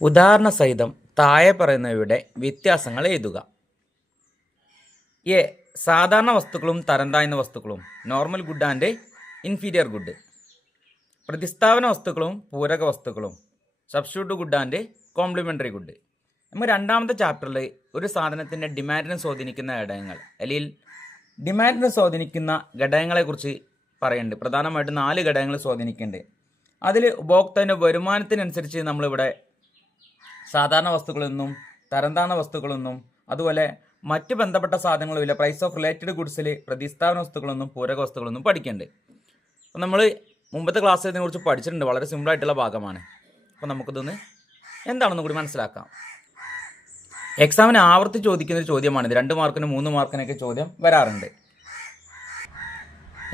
ഉദാഹരണ സഹിതം താഴെ പറയുന്നവയുടെ വ്യത്യാസങ്ങൾ എഴുതുക. എ സാധാരണ വസ്തുക്കളും തരം താഴ്ന്ന വസ്തുക്കളും normal good and inferior good പ്രതിസ്ഥാപന വസ്തുക്കളും പൂരക വസ്തുക്കളും substitute good and complementary good നമ്മൾ രണ്ടാമത്തെ ചാപ്റ്ററിൽ ഒരു സാധനത്തിന്റെ ഡിമാൻഡിനെ സ്വാധീനിക്കുന്ന ഘടകങ്ങൾ അല്ലെങ്കിൽ ഡിമാൻഡിനെ സ്വാധീനിക്കുന്ന ഘടകങ്ങളെക്കുറിച്ച് പറയുന്നുണ്ട്. പ്രധാനമായിട്ടും നാല് ഘടകങ്ങൾ സ്വാധീനിക്കുന്നുണ്ട്. അതിൽ ഉപഭോക്താവിന്റെ വരുമാനത്തിനനുസരിച്ച് നമ്മളിവിടെ സാധാരണ വസ്തുക്കളെന്നും തരംതാണ വസ്തുക്കളെന്നും അതുപോലെ മറ്റ് ബന്ധപ്പെട്ട സാധനങ്ങളും ഇല്ല. പ്രൈസ് ഓഫ് റിലേറ്റഡ് ഗുഡ്സിൽ പ്രതിസ്ഥാപന വസ്തുക്കളൊന്നും പൂരക വസ്തുക്കളൊന്നും പഠിക്കേണ്ടത് അപ്പോൾ നമ്മൾ മുമ്പത്തെ ക്ലാസ്സിൽ ഇതിനെക്കുറിച്ച് പഠിച്ചിട്ടുണ്ട്. വളരെ സിമ്പിളായിട്ടുള്ള ഭാഗമാണ്. അപ്പോൾ നമുക്കിതൊന്ന് എന്താണെന്ന് കൂടി മനസ്സിലാക്കാം. എക്സാമിന് ആവർത്തി ചോദിക്കുന്ന ഒരു ചോദ്യമാണിത്. രണ്ട് മാർക്കിന് മൂന്ന് മാർക്കിനൊക്കെ ചോദ്യം വരാറുണ്ട്.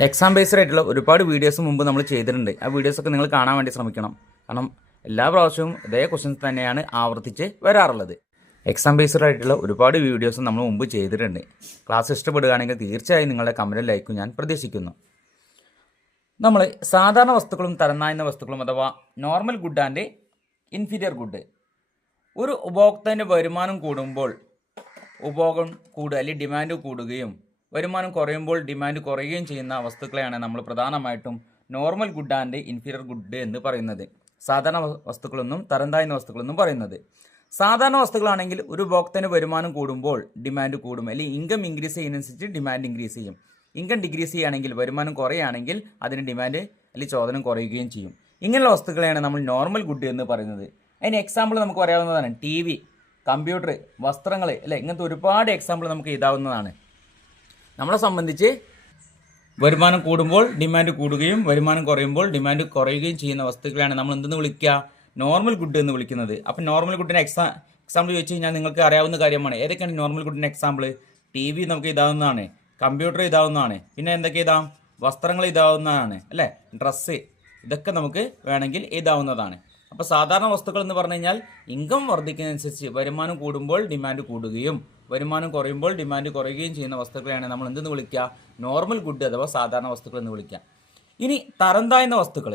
എക്സാം ബേസ്ഡ് ആയിട്ടുള്ള ഒരുപാട് വീഡിയോസ് മുമ്പ് നമ്മൾ ചെയ്തിട്ടുണ്ട്. ആ വീഡിയോസൊക്കെ നിങ്ങൾ കാണാൻ വേണ്ടി ശ്രമിക്കണം. കാരണം എല്ലാ പ്രാവശ്യവും ഇതേ ക്വസ്റ്റ്യൻസ് തന്നെയാണ് ആവർത്തിച്ച് വരാറുള്ളത്. എക്സാം ബേസ്ഡ് ആയിട്ടുള്ള ഒരുപാട് വീഡിയോസ് നമ്മൾ മുമ്പ് ചെയ്തിട്ടുണ്ട്. ക്ലാസ് ഇഷ്ടപ്പെടുകയാണെങ്കിൽ തീർച്ചയായും നിങ്ങളുടെ കമന്റ് ലൈക്കും ഞാൻ പ്രതീക്ഷിക്കുന്നു. നമ്മൾ സാധാരണ വസ്തുക്കളും തരംതാഴ്ന്ന വസ്തുക്കളും അഥവാ normal good and inferior good ഒരു ഉപഭോക്താവിന്റെ വരുമാനം കൂടുമ്പോൾ ഉപഭോഗം കൂടുക അല്ലെങ്കിൽ ഡിമാൻഡ് കൂടുകയും വരുമാനം കുറയുമ്പോൾ ഡിമാൻഡ് കുറയുകയും ചെയ്യുന്ന വസ്തുക്കളെയാണ് നമ്മൾ പ്രധാനമായിട്ടും normal good and inferior good എന്ന് പറയുന്നത്. സാധാരണ വസ്തുക്കളൊന്നും വസ്തുക്കളെന്നും തരം താഴ്ന്ന വസ്തുക്കളെന്നും പറയുന്നത്. സാധാരണ വസ്തുക്കളാണെങ്കിൽ ഒരു ഉപഭോക്താവിന് വരുമാനം കൂടുമ്പോൾ ഡിമാൻഡ് കൂടും. അല്ലെങ്കിൽ ഇൻകം ഇൻക്രീസ് ചെയ്യുന്നതനുസരിച്ച് ഡിമാൻഡ് ഇൻക്രീസ് ചെയ്യും. ഇൻകം ഡിക്രീസ് ചെയ്യുകയാണെങ്കിൽ വരുമാനം കുറയുകയാണെങ്കിൽ അതിന് ഡിമാൻഡ് അല്ലെങ്കിൽ ചോദനം കുറയുകയും ചെയ്യും. ഇങ്ങനെയുള്ള വസ്തുക്കളെയാണ് നമ്മൾ നോർമൽ ഗുഡ് എന്ന് പറയുന്നത്. അതിന് എക്സാമ്പിൾ നമുക്ക് പറയാവുന്നതാണ്. ടി വി കമ്പ്യൂട്ടർ വസ്ത്രങ്ങൾ അല്ലെ? ഇങ്ങനത്തെ ഒരുപാട് എക്സാമ്പിൾ നമുക്ക് എഴുതാവുന്നതാണ് നമ്മളെ സംബന്ധിച്ച് വരുമാനം കൂടുമ്പോൾ ഡിമാൻഡ് കൂടുകയും വരുമാനം കുറയുമ്പോൾ ഡിമാൻഡ് കുറയുകയും ചെയ്യുന്ന വസ്തുക്കളെയാണ് നമ്മൾ എന്തെന്ന് വിളിക്കുക? നോർമൽ ഗുഡ് എന്ന് വിളിക്കുന്നത്. അപ്പം നോർമൽ ഗുഡിന് എക്സാ എക്സാമ്പിൾ ചോദിച്ചു കഴിഞ്ഞാൽ നിങ്ങൾക്ക് അറിയാവുന്ന കാര്യമാണ്. ഏതൊക്കെയാണ് നോർമൽ ഗുഡിന്റെ എക്സാമ്പിൾ ടി വി നമുക്ക് ഇതാവുന്നതാണ്. കമ്പ്യൂട്ടർ ഇതാവുന്നതാണ്. പിന്നെ എന്തൊക്കെ ഇതാവും? വസ്ത്രങ്ങൾ ഇതാവുന്നതാണ്. അല്ലേ? ഡ്രസ്സ് ഇതൊക്കെ നമുക്ക് വേണമെങ്കിൽ ഇതാവുന്നതാണ്. അപ്പോൾ സാധാരണ വസ്തുക്കൾ എന്ന് പറഞ്ഞു കഴിഞ്ഞാൽ ഇൻകം വർദ്ധിക്കുന്നതനുസരിച്ച് വരുമാനം കൂടുമ്പോൾ ഡിമാൻഡ് കൂടുകയും വരുമാനം കുറയുമ്പോൾ ഡിമാൻഡ് കുറയുകയും ചെയ്യുന്ന വസ്തുക്കളെയാണ് നമ്മൾ എന്തെന്ന് വിളിക്കുക? നോർമൽ ഗുഡ് അഥവാ സാധാരണ വസ്തുക്കൾ എന്ന് വിളിക്കുക. ഇനി തരം വസ്തുക്കൾ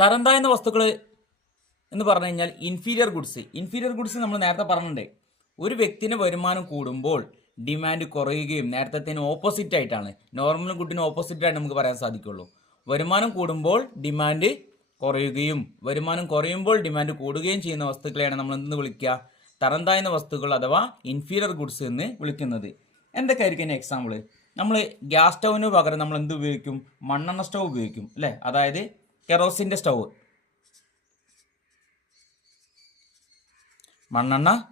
തരം വസ്തുക്കൾ എന്ന് പറഞ്ഞു കഴിഞ്ഞാൽ ഇൻഫീരിയർ ഗുഡ്സ് ഇൻഫീരിയർ ഗുഡ്സ് നമ്മൾ നേരത്തെ പറഞ്ഞിട്ടുണ്ട്. ഒരു വ്യക്തിന് വരുമാനം കൂടുമ്പോൾ ഡിമാൻഡ് കുറയുകയും നേരത്തെ ഓപ്പോസിറ്റ് ആയിട്ടാണ്. നോർമൽ ഗുഡിന് ഓപ്പോസിറ്റ് ആയിട്ട് നമുക്ക് പറയാൻ സാധിക്കുള്ളൂ. വരുമാനം കൂടുമ്പോൾ ഡിമാൻഡ് കുറയുകയും വരുമാനം കുറയുമ്പോൾ ഡിമാൻഡ് കൂടുകയും ചെയ്യുന്ന വസ്തുക്കളെയാണ് നമ്മൾ എന്തെന്ന് വിളിക്കുക? തരം താഴ്ന്ന വസ്തുക്കൾ അഥവാ ഇൻഫീരിയർ ഗുഡ്സ് എന്ന് വിളിക്കുന്നത്. എന്തൊക്കെയായിരിക്കും അതിന് എക്സാമ്പിൾ നമ്മൾ ഗ്യാസ് സ്റ്റൗവിന് പകരം നമ്മൾ എന്ത് ഉപയോഗിക്കും? മണ്ണെണ്ണ സ്റ്റൗ ഉപയോഗിക്കും അല്ലേ? അതായത് കെറോസിന്റെ സ്റ്റൗ. മണ്ണെണ്ണ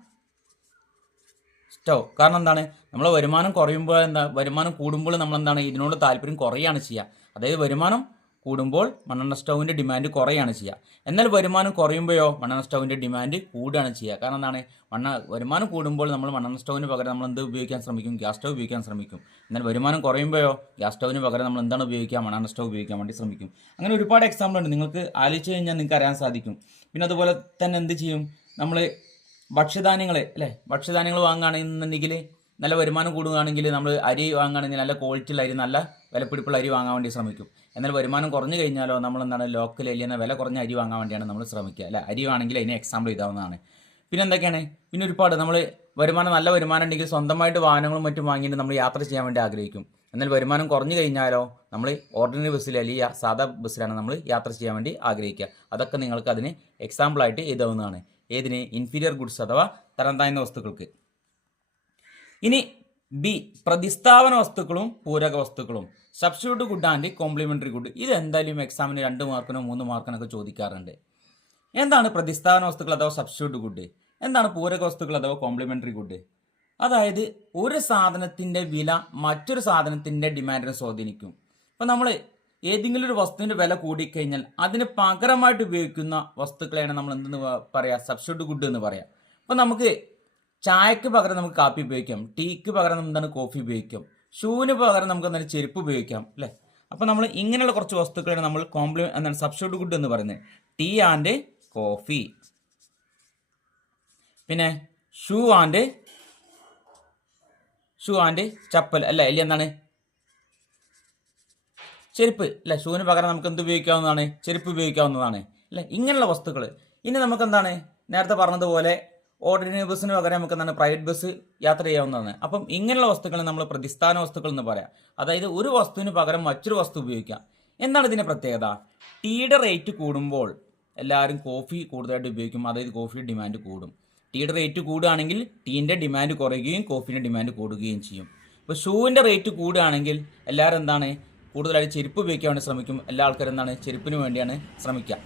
സ്റ്റൗ. കാരണം എന്താണ്? നമ്മൾ വരുമാനം കുറയുമ്പോൾ എന്താ? വരുമാനം കൂടുമ്പോൾ നമ്മൾ എന്താണ് ഇതിനോട് താല്പര്യം കുറയാണ് ചെയ്യുക. അതായത് വരുമാനം കൂടുമ്പോൾ മണ്ണെണ്ണ സ്റ്റൗവിന്റെ ഡിമാൻഡ് കുറയാണ് ചെയ്യുക. എന്നാൽ വരുമാനം കുറയുമ്പോഴോ മണ്ണെണ്ണ സ്റ്റൗവിന്റെ ഡിമാൻഡ് കൂടുകയാണ് ചെയ്യുക. കാരണം എന്താണ്? മണ്ണ വരുമാനം കൂടുമ്പോൾ നമ്മൾ മണ്ണെണ്ണ സ്റ്റൗവിന് പകരം നമ്മൾ എന്ത് ഉപയോഗിക്കാൻ ശ്രമിക്കും? ഗ്യാസ് സ്റ്റൗ ഉപയോഗിക്കാൻ ശ്രമിക്കും. എന്നാൽ വരുമാനം കുറയുമ്പോഴോ ഗ്യാസ് സ്റ്റൗവിന് പകരം നമ്മൾ എന്താണ് ഉപയോഗിക്കുക? മണ്ണെണ്ണ സ്റ്റൗ ഉപയോഗിക്കാൻ വേണ്ടി ശ്രമിക്കും. അങ്ങനെ ഒരുപാട് എക്സാമ്പിൾ ഉണ്ട്. നിങ്ങൾക്ക് ആലോചിച്ച് കഴിഞ്ഞാൽ നിങ്ങൾക്ക് അറിയാൻ സാധിക്കും. പിന്നെ അതുപോലെ തന്നെ എന്ത് ചെയ്യും? നമ്മൾ ഭക്ഷ്യധാന്യങ്ങൾ അല്ലേ? ഭക്ഷ്യധാന്യങ്ങൾ വാങ്ങുകയാണെന്നുണ്ടെങ്കിൽ നല്ല വരുമാനം കൂടുകയാണെങ്കിൽ നമ്മൾ അരി വാങ്ങുകയാണെങ്കിൽ നല്ല ക്വാളിറ്റിയുള്ള അരി നല്ല വിലപ്പിടിപ്പുള്ള അരി വാങ്ങാൻ വേണ്ടി ശ്രമിക്കും. എന്നാൽ വരുമാനം കുറഞ്ഞു കഴിഞ്ഞാലോ നമ്മൾ എന്താണ് ലോക്കൽ അല്ലെങ്കിൽ വില കുറഞ്ഞ അരി വാങ്ങാൻ വേണ്ടിയാണ് നമ്മൾ ശ്രമിക്കുക അല്ല? അരി ആണെങ്കിൽ അതിന് എക്സാമ്പിൾ ഇതാവുന്നതാണ് പിന്നെ എന്തൊക്കെയാണ്? പിന്നെ ഒരുപാട് നമ്മൾ വരുമാനം നല്ല വരുമാനം ഉണ്ടെങ്കിൽ സ്വന്തമായിട്ട് വാഹനങ്ങളും മറ്റും വാങ്ങിയിട്ട് നമ്മൾ യാത്ര ചെയ്യാൻ വേണ്ടി ആഗ്രഹിക്കും. എന്നാൽ വരുമാനം കുറഞ്ഞു കഴിഞ്ഞാലോ നമ്മൾ ഓർഡിനറി ബസ്സിൽ അല്ലെങ്കിൽ സാധാ ബസ്സിലാണ് നമ്മൾ യാത്ര ചെയ്യാൻ വേണ്ടി ആഗ്രഹിക്കുക. അതൊക്കെ നിങ്ങൾക്ക് അതിന് എക്സാമ്പിളായിട്ട് ഇതാവുന്നതാണ് ഏതിന്? ഇൻഫീരിയർ ഗുഡ്സ് അഥവാ തരം താഴ്ന്ന വസ്തുക്കൾക്ക്. ഇനി ബി പ്രതിസ്ഥാപന വസ്തുക്കളും പൂരക വസ്തുക്കളും. Substitute good and complementary good ഇത് എന്തായാലും എക്സാമിന് രണ്ട് മാർക്കിനോ മൂന്ന് മാർക്കിനൊക്കെ ചോദിക്കാറുണ്ട്. എന്താണ് പ്രതിസ്ഥാപന വസ്തുക്കൾ അഥവാ സബ്സ്റ്റിറ്റ്യൂട്ട് ഗുഡ് എന്താണ് പൂരക വസ്തുക്കൾ അഥവാ കോംപ്ലിമെന്ററി ഗുഡ് അതായത് ഒരു സാധനത്തിന്റെ വില മറ്റൊരു സാധനത്തിന്റെ ഡിമാൻഡിനെ സ്വാധീനിക്കും. അപ്പോൾ നമ്മൾ ഏതെങ്കിലും ഒരു വസ്തുവിന്റെ വില കൂടിക്കഴിഞ്ഞാൽ അതിന് പകരമായിട്ട് ഉപയോഗിക്കുന്ന വസ്തുക്കളെയാണ് നമ്മൾ എന്തെന്ന് പറയുക പറയാ? സബ്സ്റ്റിറ്റ്യൂട്ട് ഗുഡ് എന്ന് പറയാം. അപ്പൊ നമുക്ക് ചായക്ക് പകരം നമുക്ക് കാപ്പി ഉപയോഗിക്കാം. ടീക്ക് പകരം എന്താണ് കോഫി ഉപയോഗിക്കാം. ഷൂവിന് പകരം നമുക്ക് എന്താണ് ചെരുപ്പ് ഉപയോഗിക്കാം അല്ലേ? അപ്പോൾ നമ്മൾ ഇങ്ങനെയുള്ള കുറച്ച് വസ്തുക്കളാണ് നമ്മൾ കോംപ്ലി എന്താണ് സബ്സ്റ്റിറ്റ്യൂട്ട് ഗുഡ് എന്ന് പറയുന്നത്. ടീ ആൻഡ് കോഫി പിന്നെ shoe and shoe and chappal അല്ല? അല്ല എന്താണ്? ചെരുപ്പ് അല്ല? ഷൂവിന് പകരം നമുക്ക് എന്ത് ഉപയോഗിക്കാവുന്നതാണ്? ചെരുപ്പ് ഉപയോഗിക്കാവുന്നതാണ് അല്ലെ? ഇങ്ങനെയുള്ള വസ്തുക്കൾ ഇനി നമുക്ക് എന്താണ്? നേരത്തെ പറഞ്ഞതുപോലെ ഓർഡിനറി ബസ്സിന് പകരം നമുക്ക് എന്താണ് പ്രൈവറ്റ് ബസ് യാത്ര ചെയ്യാവുന്നതാണ്. അപ്പം ഇങ്ങനെയുള്ള വസ്തുക്കളെ നമ്മൾ പ്രതിസ്ഥാന വസ്തുക്കൾ എന്ന് പറയാം. അതായത് ഒരു വസ്തുവിന് പകരം മറ്റൊരു വസ്തു ഉപയോഗിക്കാം. എന്താണ് ഇതിന്റെ പ്രത്യേകത? ടീയുടെ റേറ്റ് കൂടുമ്പോൾ എല്ലാവരും കോഫി കൂടുതലായിട്ട് ഉപയോഗിക്കും. അതായത് കോഫിയുടെ ഡിമാൻഡ് കൂടും. ടീയുടെ റേറ്റ് കൂടുകയാണെങ്കിൽ ടീന്റെ ഡിമാൻഡ് കുറയുകയും കോഫിന്റെ ഡിമാൻഡ് കൂടുകയും ചെയ്യും. ഇപ്പോൾ ഷൂവിന്റെ റേറ്റ് കൂടുകയാണെങ്കിൽ എല്ലാവരും എന്താണ്? കൂടുതലായിട്ട് ചെരുപ്പ് ഉപയോഗിക്കാൻ വേണ്ടി ശ്രമിക്കും. എല്ലാ ആൾക്കാരും എന്താണ്? ചെരുപ്പിന് വേണ്ടിയാണ് ശ്രമിക്കുക.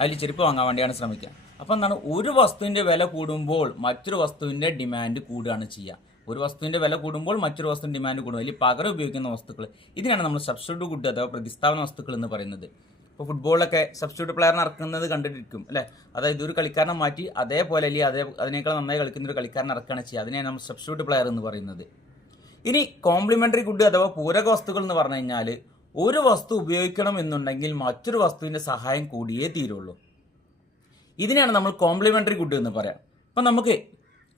അതിൽ ചെരുപ്പ് വാങ്ങാൻ വേണ്ടിയാണ് ശ്രമിക്കുക. അപ്പോൾ എന്താണ്? ഒരു വസ്തുവിന്റെ വില കൂടുമ്പോൾ മറ്റൊരു വസ്തുവിന്റെ ഡിമാൻഡ് കൂടുകയാണ് ചെയ്യുക. ഒരു വസ്തുവിന്റെ വില കൂടുമ്പോൾ മറ്റൊരു വസ്തുവിന്റെ ഡിമാൻഡ് കൂടും. അതിൽ പകരം ഉപയോഗിക്കുന്ന വസ്തുക്കൾ ഇതിനാണ് നമ്മൾ സബ്സ്റ്റിറ്റ്യൂട്ട് ഗുഡ് അഥവാ പ്രതിസ്ഥാപന വസ്തുക്കൾ എന്ന് പറയുന്നത്. ഇപ്പോൾ ഫുട്ബോളിലൊക്കെ സബ്സ്റ്റിറ്റ്യൂട്ട് പ്ലെയറിനെ ഇറക്കുന്നത് കണ്ടിട്ടിരിക്കും അല്ലേ? അതായത് ഒരു കളിക്കാരനെ മാറ്റി അതേപോലെ അല്ലെങ്കിൽ അതേ അതിനേക്കാൾ നന്നായി കളിക്കുന്ന ഒരു കളിക്കാരനെ ഇറക്കുകയാണ് ചെയ്യുക. അതിനെയാണ് നമ്മൾ സബ്സ്റ്റിറ്റ്യൂട്ട് പ്ലെയർ എന്ന് പറയുന്നത്. ഇനി കോംപ്ലിമെന്ററി ഗുഡ് അഥവാ പൂരക വസ്തുക്കൾ എന്ന് പറഞ്ഞു കഴിഞ്ഞാൽ ഒരു വസ്തു ഉപയോഗിക്കണം എന്നുണ്ടെങ്കിൽ മറ്റൊരു വസ്തുവിന്റെ സഹായം കൂടിയേ തീരുള്ളൂ. ഇതിനെയാണ് നമ്മൾ കോംപ്ലിമെന്ററി ഗുഡ് എന്ന് പറയാം. അപ്പം നമുക്ക്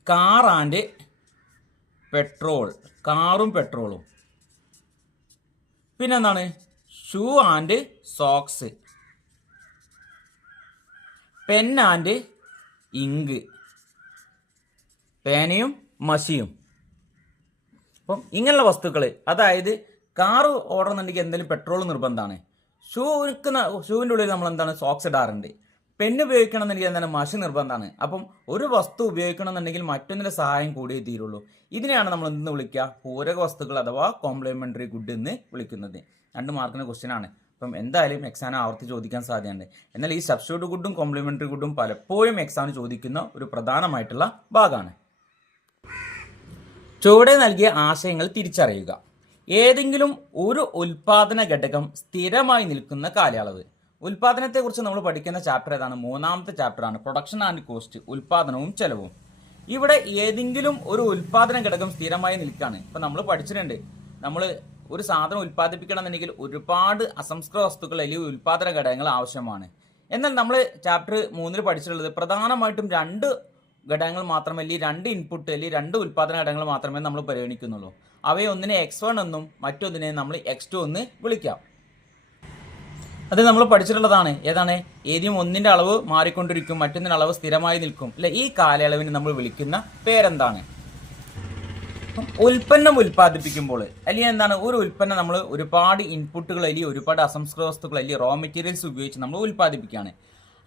കാർ ആൻഡ് പെട്രോൾ കാറും പെട്രോളും പിന്നെ എന്താണ് shoe and socks pen and ink പേനയും മഷിയും അപ്പം ഇങ്ങനെയുള്ള വസ്തുക്കൾ അതായത് കാറ് ഓടണമെന്നുണ്ടെങ്കിൽ എന്തെങ്കിലും പെട്രോൾ നിർബന്ധമാണ്. ഷൂ വിൽക്കുന്ന ഷൂവിന്റെ ഉള്ളിൽ നമ്മൾ എന്താണ് സോക്സ് ഇടാറുണ്ട്. പെണ്ണ് ഉപയോഗിക്കണം എന്നെനിക്ക് എന്താണ്? മഷി നിർബന്ധമാണ്. അപ്പം ഒരു വസ്തു ഉപയോഗിക്കണമെന്നുണ്ടെങ്കിൽ മറ്റൊന്നിന്റെ സഹായം കൂടിയേ തീരുള്ളൂ. ഇതിനെയാണ് നമ്മൾ എന്തെന്ന് വിളിക്കുക. പൂരക വസ്തുക്കൾ അഥവാ കോംപ്ലിമെന്ററി ഗുഡ് എന്ന് വിളിക്കുന്നത്. രണ്ട് മാർക്കിന് ക്വസ്റ്റ്യൻ ആണ്. അപ്പം എന്തായാലും എക്സാം ആവർത്തി ചോദിക്കാൻ സാധ്യതയുണ്ട്. എന്നാൽ ഈ സബ്സ്റ്റിറ്റ്യൂട്ട് ഗുഡും കോംപ്ലിമെന്ററി ഗുഡും പലപ്പോഴും എക്സാം ചോദിക്കുന്ന ഒരു പ്രധാനമായിട്ടുള്ള ഭാഗമാണ്. ചുവടെ നൽകിയ ആശയങ്ങൾ തിരിച്ചറിയുക. ഏതെങ്കിലും ഒരു ഉൽപാദന ഘടകം സ്ഥിരമായി നിൽക്കുന്ന കാലയളവ്. ഉൽപാദനത്തെക്കുറിച്ച് നമ്മൾ പഠിക്കുന്ന ചാപ്റ്റർ ഏതാണ്? മൂന്നാമത്തെ ചാപ്റ്ററാണ് പ്രൊഡക്ഷൻ ആൻഡ് കോസ്റ്റ് ഉൽപാദനവും ചെലവും. ഇവിടെ ഏതെങ്കിലും ഒരു ഉൽപാദന ഘടകം സ്ഥിരമായി നിൽക്കുകയാണ്. ഇപ്പൊ നമ്മൾ പഠിച്ചിട്ടുണ്ട്. നമ്മൾ ഒരു സാധനം ഉൽപ്പാദിപ്പിക്കണമെന്നുണ്ടെങ്കിൽ ഒരുപാട് അസംസ്കൃത വസ്തുക്കൾ അല്ലെങ്കിൽ ഉൽപാദന ഘടകങ്ങൾ ആവശ്യമാണ്. എന്നാൽ നമ്മൾ ചാപ്റ്റർ മൂന്നിൽ പഠിച്ചിട്ടുള്ളത് പ്രധാനമായിട്ടും രണ്ട് ഘടകങ്ങൾ മാത്രമേ അല്ലെങ്കിൽ രണ്ട് ഇൻപുട്ട് അല്ലെങ്കിൽ രണ്ട് ഉൽപാദന ഘടകങ്ങൾ മാത്രമേ നമ്മൾ പരിഗണിക്കുന്നുള്ളൂ. അവയെ ഒന്നിനെ എക്സ് വൺ എന്നും മറ്റൊന്നിനെ നമ്മൾ എക്സ് ടു എന്ന് വിളിക്കാം. അത് നമ്മൾ പഠിച്ചിട്ടുള്ളതാണ്. ഏതാണ്? ഏരിയം ഒന്നിന്റെ അളവ് മാറിക്കൊണ്ടിരിക്കും മറ്റൊന്നിന്റെ അളവ് സ്ഥിരമായി നിൽക്കും. അല്ലെ? ഈ കാലയളവിന് നമ്മൾ വിളിക്കുന്ന പേരെന്താണ്? ഉൽപ്പന്നം ഉൽപ്പാദിപ്പിക്കുമ്പോൾ. അല്ലെങ്കിൽ എന്താണ്? ഒരു ഉൽപ്പന്നം നമ്മൾ ഒരുപാട് ഇൻപുട്ടുകൾ അല്ലെങ്കിൽ ഒരുപാട് അസംസ്കൃത വസ്തുക്കൾ അല്ലെങ്കിൽ റോ മെറ്റീരിയൽസ് ഉപയോഗിച്ച് നമ്മൾ ഉൽപ്പാദിപ്പിക്കുകയാണ്.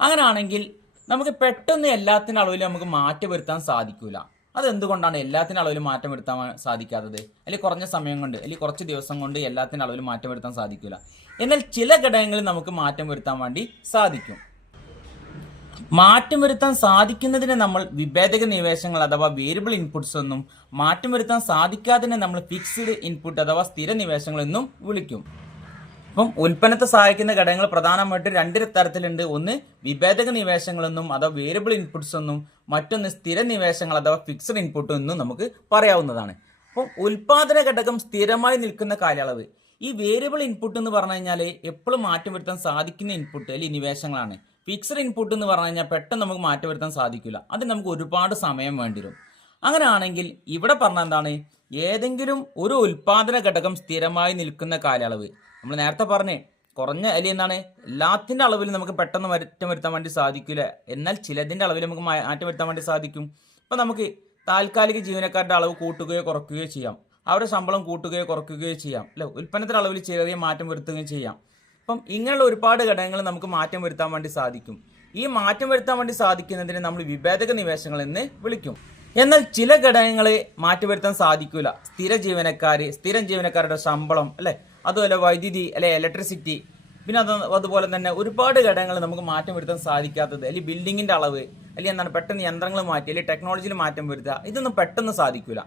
അങ്ങനെയാണെങ്കിൽ നമുക്ക് പെട്ടെന്ന് എല്ലാത്തിന്റെ അളവിൽ നമുക്ക് മാറ്റം വരുത്താൻ സാധിക്കില്ല അതെന്തുകൊണ്ടാണ് എല്ലാത്തിന്റെ അളവിൽ മാറ്റം വരുത്താൻ സാധിക്കാത്തത്? അല്ലെങ്കിൽ കുറഞ്ഞ സമയം കൊണ്ട് അല്ലെങ്കിൽ കുറച്ച് ദിവസം കൊണ്ട് എല്ലാത്തിന്റെ അളവിൽ മാറ്റം വരുത്താൻ സാധിക്കില്ല എന്നാൽ ചില ഘടകങ്ങളിൽ നമുക്ക് മാറ്റം വരുത്താൻ വേണ്ടി സാധിക്കും. മാറ്റം വരുത്താൻ സാധിക്കുന്നതിനെ നമ്മൾ വിഭേദക നിവേശങ്ങൾ അഥവാ വേരിയബിൾ ഇൻപുട്സ് എന്നും മാറ്റം വരുത്താൻ സാധിക്കാതിനെ നമ്മൾ ഫിക്സ്ഡ് ഇൻപുട്ട് അഥവാ സ്ഥിര നിവേശങ്ങൾ എന്നും വിളിക്കും. അപ്പം ഉൽപ്പന്നത്തെ സഹായിക്കുന്ന ഘടകങ്ങൾ പ്രധാനമായിട്ട് രണ്ട് തരത്തിലുണ്ട്. ഒന്ന് വിഭേദക നിവേശങ്ങളെന്നും അഥവാ വേരിയബിൾ ഇൻപുട്സ് എന്നും മറ്റൊന്ന് സ്ഥിര നിവേശങ്ങൾ അഥവാ ഫിക്സ്ഡ് ഇൻപുട്ട് എന്നും നമുക്ക് പറയാവുന്നതാണ്. അപ്പം ഉൽപാദന ഘടകം സ്ഥിരമായി നിൽക്കുന്ന കാലയളവ്. ഈ വേരിയബിൾ ഇൻപുട്ട് എന്ന് പറഞ്ഞു കഴിഞ്ഞാൽ എപ്പോഴും മാറ്റം വരുത്താൻ സാധിക്കുന്ന ഇൻപുട്ട് അല്ലെങ്കിൽ നിവേശങ്ങളാണ്. ഫിക്സഡ് ഇൻപുട്ട് എന്ന് പറഞ്ഞു കഴിഞ്ഞാൽ പെട്ടെന്ന് നമുക്ക് മാറ്റം വരുത്താൻ സാധിക്കില്ല. അത് നമുക്ക് ഒരുപാട് സമയം വേണ്ടി വരും. അങ്ങനെയാണെങ്കിൽ ഇവിടെ പറഞ്ഞ എന്താണ്? ഏതെങ്കിലും ഒരു ഉൽപാദന ഘടകം സ്ഥിരമായി നിൽക്കുന്ന കാലയളവ്. നമ്മൾ നേരത്തെ പറഞ്ഞേ കുറഞ്ഞ അല്ലെങ്കിൽ എന്താണ്? എല്ലാത്തിന്റെ അളവിൽ നമുക്ക് പെട്ടെന്ന് മാറ്റം വരുത്താൻ വേണ്ടി സാധിക്കില്ല എന്നാൽ ചിലതിന്റെ അളവിൽ നമുക്ക് മാറ്റം വരുത്താൻ വേണ്ടി സാധിക്കും. ഇപ്പം നമുക്ക് താൽക്കാലിക ജീവനക്കാരുടെ അളവ് കൂട്ടുകയോ കുറയ്ക്കുകയോ ചെയ്യാം. അവരുടെ ശമ്പളം കൂട്ടുകയോ കുറയ്ക്കുകയോ ചെയ്യാം. അല്ലെ? ഉൽപ്പന്നത്തിന്റെ അളവിൽ ചെറിയ മാറ്റം വരുത്തുകയും ചെയ്യാം. അപ്പം ഇങ്ങനെയുള്ള ഒരുപാട് ഘടകങ്ങൾ നമുക്ക് മാറ്റം വരുത്താൻ വേണ്ടി സാധിക്കും. ഈ മാറ്റം വരുത്താൻ വേണ്ടി സാധിക്കുന്നതിനെ നമ്മൾ വിഭേദക നിവേശങ്ങൾ എന്ന് വിളിക്കും. എന്നാൽ ചില ഘടകങ്ങളെ മാറ്റി വരുത്താൻ സാധിക്കില്ല സ്ഥിര ജീവനക്കാര് സ്ഥിരം ജീവനക്കാരുടെ ശമ്പളം അല്ലെ? അതുപോലെ വൈദ്യുതി അല്ലെ? ഇലക്ട്രിസിറ്റി പിന്നെ അത് അതുപോലെ തന്നെ ഒരുപാട് ഘടകങ്ങൾ നമുക്ക് മാറ്റം വരുത്താൻ സാധിക്കാത്തത് അല്ലെങ്കിൽ ബിൽഡിങ്ങിന്റെ അളവ് അല്ലെങ്കിൽ എന്താണ് പെട്ടെന്ന് യന്ത്രങ്ങൾ മാറ്റി അല്ലെങ്കിൽ ടെക്നോളജിയിൽ മാറ്റം വരുത്തുക ഇതൊന്നും പെട്ടെന്ന് സാധിക്കൂല.